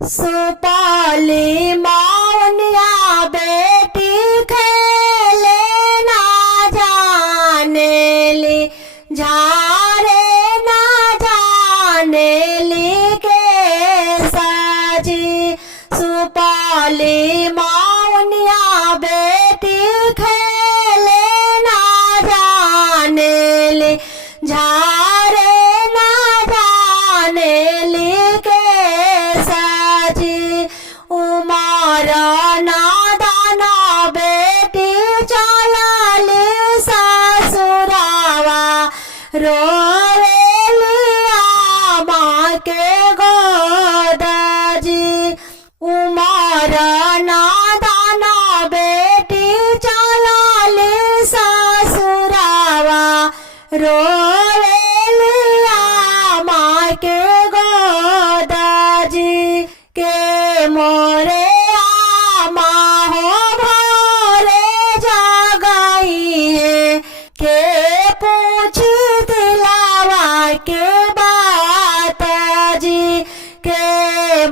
सुपाली मौनिया बेटी खेले ना जाने ली, झारे ना जाने ली के साजी। सुपाली मौनिया बेटी खेले ना जाने ली, झारे ना जाने ली के साजी। उमारा नादाना बेटी चलाली ससुरावा, रोवेली आमा के गोदाजी। उमारा नादाना बेटी चलाली ससुरावा, रोवेली आमा के गोदाजी। के मोरे आमा हो भोरे जगाई है, के पूछी दिलावा के बात जी। के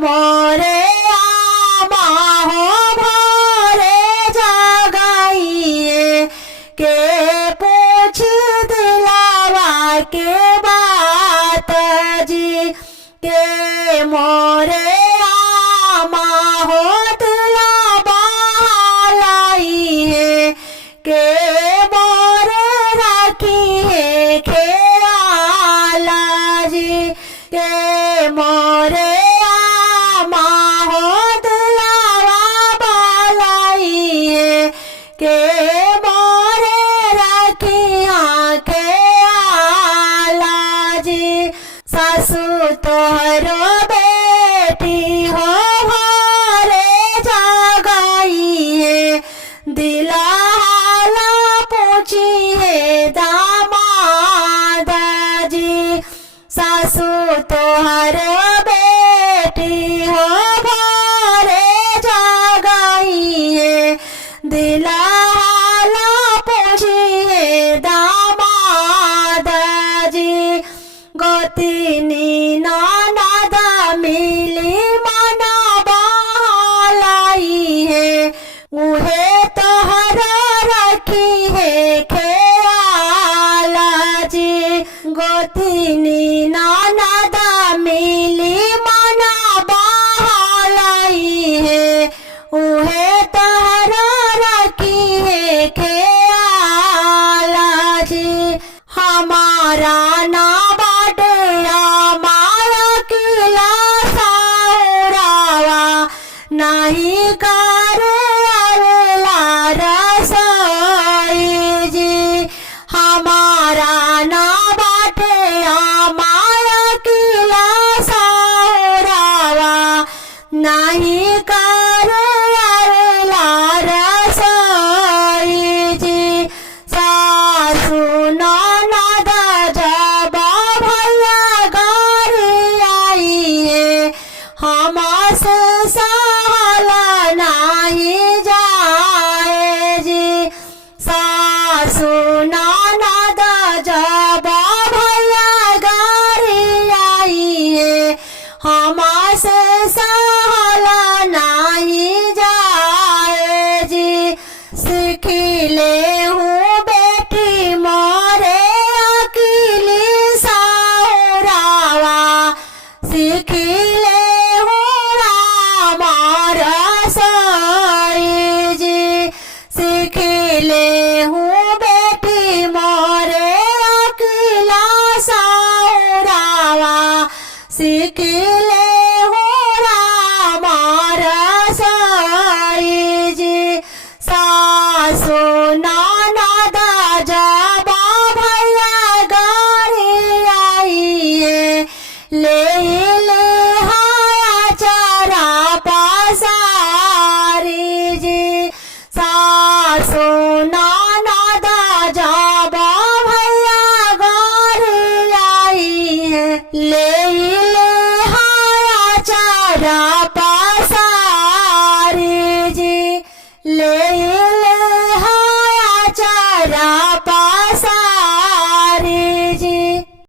मोरे आमा हो भोरे जगाई है, के पूछी दिलावा के बात जी। के मोरे आमा हो दिला बहालाई है, के मोरे राखी है खेला जी। के मोरे आमा हो दिलावा बहालाई है, के मोरे राखी खेला जी। सासू तोहरो बेटी हो भोरे जगाई है, दिला हाला पूछी है दामाद जी। सासू तोहरो बेटी हो भोरे जगाई है, दिला हाला पूछी है दामाद जी। गोतिनी ननद मिली मना बहालाई है, उहे तोहर रखी है खेला जी। गोतिनी ननद मिली मना बहालाई है, उहे तोहर रखी है खेला जी। हमारा ना नहीं कर अवला रसोई जी। हमारा ना बाटे माया किला सौरावा, नहीं कर अवला रसोई जी। सासू ननद जब भैया गारी आई है, हमसे नहीं जाए जी। सासू ननद जब भैया गारी आई है, हमसे सहला नहीं जाए जी। सीखिले हूँ बेटी मोरे अकेली सौरावा, सीखिले सीखिले हूँ बेटी मोरे अकेला सौरावा, सीखिले हूँ रामार साई जी। सासू ननद जब भैया गारी आई है, ले हाया चरा पसारी जी। सासू ननद जब भैया गारी आई है, ले